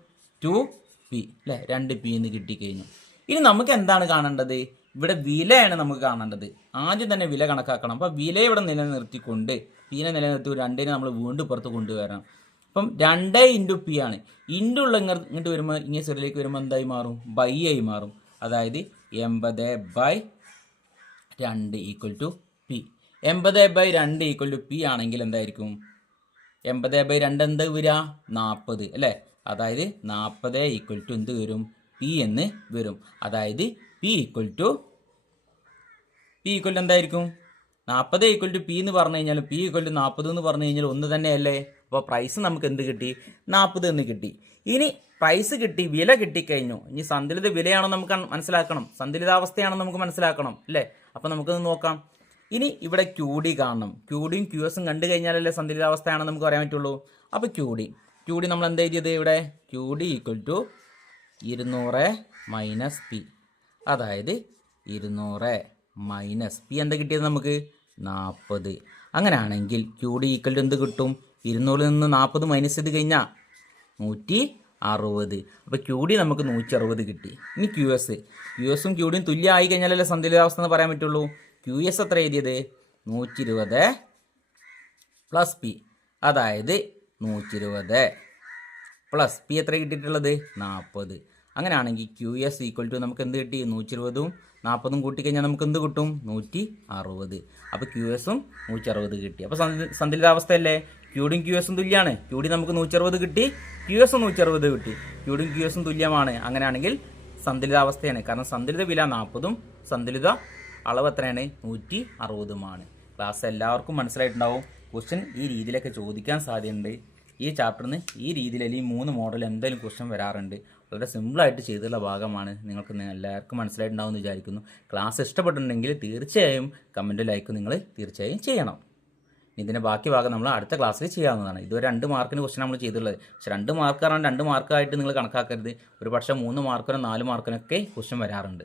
ടു പി അല്ലേ? രണ്ട് പി എന്ന് കിട്ടിക്കഴിഞ്ഞു. ഇനി നമുക്ക് എന്താണ് കാണേണ്ടത്? ഇവിടെ വിലയാണ് നമുക്ക് കാണേണ്ടത്. ആദ്യം തന്നെ വില കണക്കാക്കണം. അപ്പോൾ വില ഇവിടെ നിലനിർത്തിക്കൊണ്ട് പീനെ നിലനിർത്തി രണ്ടിനെ നമ്മൾ വീണ്ടും പുറത്ത് കൊണ്ടുവരണം. അപ്പം രണ്ട് ഇന്റു പി ആണ്. ഇന്റു ഉള്ള ഇങ്ങ- ഇങ്ങോട്ട് വരുമ്പോൾ ഇങ്ങനെ സൈഡിലേക്ക് വരുമ്പോൾ എന്തായി മാറും? ബൈ ആയി മാറും. അതായത് എൺപത് ബൈ രണ്ട് ഈക്വൽ ടു പി എൺപത് ബൈ രണ്ട് ഈക്വൽ ടു പി ആണെങ്കിൽ എന്തായിരിക്കും? എൺപത് ബൈ രണ്ട് എന്ത് വരിക നാൽപ്പത് അല്ലേ? അതായത് നാൽപ്പത് ഈക്വൽ ടു എന്ത് വരും? പി എന്ന് വരും. അതായത് P equal to P equal എന്തായിരിക്കും? നാൽപ്പത് ഈക്വൽ ടു പി എന്ന് പറഞ്ഞു കഴിഞ്ഞാൽ പി ഈക്വൽ ടു നാൽപ്പത് എന്ന് പറഞ്ഞു കഴിഞ്ഞാൽ ഒന്ന് തന്നെയല്ലേ? അപ്പോൾ പ്രൈസ് നമുക്ക് എന്ത് കിട്ടി? നാൽപ്പത് എന്ന് കിട്ടി. ഇനി പ്രൈസ് കിട്ടി വില കിട്ടിക്കഴിഞ്ഞു. ഇനി സന്തുലിത വിലയാണോ നമുക്ക് മനസ്സിലാക്കണം. സന്തുലിതാവസ്ഥയാണെന്ന് നമുക്ക് മനസ്സിലാക്കണം അല്ലേ? അപ്പോൾ നമുക്ക് നോക്കാം. ഇനി ഇവിടെ ക്യൂ ഡി കാണണം. ക്യൂ ഡിയും ക്യൂ എസും കണ്ടു കഴിഞ്ഞാലല്ലേ സന്തുലിതാവസ്ഥയാണെന്ന് നമുക്ക് പറയാൻ പറ്റുള്ളൂ. അപ്പോൾ ക്യൂ ഡി ക്യൂ ഡി നമ്മൾ എന്താ എഴുതിയത് ഇവിടെ? ക്യൂ ഡി ഈക്വൽ ടു ഇരുന്നൂറ് മൈനസ് പി അതായത് ഇരുന്നൂറ് മൈനസ് പി എന്താ കിട്ടിയത് നമുക്ക്? നാൽപ്പത് അങ്ങനെയാണെങ്കിൽ ക്യൂ ഡി ഈക്വൽ ടു എന്ത് കിട്ടും? ഇരുന്നൂറിൽ നിന്ന് നാൽപ്പത് മൈനസ് ചെയ്ത് കഴിഞ്ഞാൽ നൂറ്റി അറുപത്. അപ്പോൾ ക്യൂ ഡി നമുക്ക് നൂറ്റി അറുപത് കിട്ടി. ഇനി ക്യു എസ് ക്യു എസും ക്യൂ ഡിയും ആയി കഴിഞ്ഞാലല്ലേ സന്തുലിതാവസ്ഥ എന്ന് പറയാൻ പറ്റുള്ളൂ. ക്യു എസ് എത്ര എഴുതിയത്? നൂറ്റി ഇരുപത് പ്ലസ് പി അതായത് നൂറ്റി ഇരുപത് പ്ലസ് പി എത്ര കിട്ടിയിട്ടുള്ളത്? നാൽപ്പത് അങ്ങനെയാണെങ്കിൽ ക്യു എസ് ഈക്വൽ ടു നമുക്ക് എന്ത് കിട്ടി? നൂറ്റി ഇരുപതും നാൽപ്പതും കൂട്ടിക്കഴിഞ്ഞാൽ നമുക്ക് എന്ത് കിട്ടും? നൂറ്റി അറുപത് അപ്പോൾ ക്യു എസും നൂറ്റി അറുപത് കിട്ടി അപ്പോൾ സന്തുലിതാവസ്ഥയല്ലേ? ക്യൂഡും ക്യു എസും തുല്യമാണ് ക്യൂഡി നമുക്ക് നൂറ്റി അറുപത് കിട്ടി. ക്യു എസും നൂറ്റി അറുപത് കിട്ടി. ക്യൂഡും ക്യു എസും തുല്യമാണ്. അങ്ങനെയാണെങ്കിൽ സന്തുലിതാവസ്ഥയാണ്. കാരണം സന്തുലിത വില നാൽപ്പതും സന്തുലിത അളവ് എത്രയാണ്? നൂറ്റി അറുപതുമാണ് ക്ലാസ് എല്ലാവർക്കും മനസ്സിലായിട്ടുണ്ടാവും. ക്വസ്റ്റ്യൻ ഈ രീതിയിലൊക്കെ ചോദിക്കാൻ സാധ്യതയുണ്ട്. ഈ ചാപ്റ്ററിന് ഈ രീതിയിൽ ഈ മൂന്ന് മോഡൽ എന്തായാലും ക്വസ്റ്റ്യൻ വരാറുണ്ട്. വളരെ സിമ്പിളായിട്ട് ചെയ്തിട്ടുള്ള ഭാഗമാണ്. നിങ്ങൾക്ക് എല്ലാവർക്കും മനസ്സിലായിട്ടുണ്ടാവും എന്ന് വിചാരിക്കുന്നു. ക്ലാസ് ഇഷ്ടപ്പെട്ടിട്ടുണ്ടെങ്കിൽ തീർച്ചയായും കമന്റ് ലൈക്ക് നിങ്ങൾ തീർച്ചയായും ചെയ്യണം. ഇതിന്റെ ബാക്കി ഭാഗം നമ്മൾ അടുത്ത ക്ലാസ്സിൽ ചെയ്യാവുന്നതാണ്. ഇതുവരെ രണ്ട് മാർക്കിന് ക്വസ്റ്റൻ നമ്മൾ ചെയ്തിട്ടുള്ളത്. പക്ഷെ രണ്ട് മാർക്കാണ് രണ്ട് മാർക്കായിട്ട് നിങ്ങൾ കണക്കാക്കരുത്. ഒരു പക്ഷേ മൂന്ന് മാർക്കിനോ നാല് മാർക്കിനൊക്കെ ക്വസ്റ്റൻ വരാറുണ്ട്.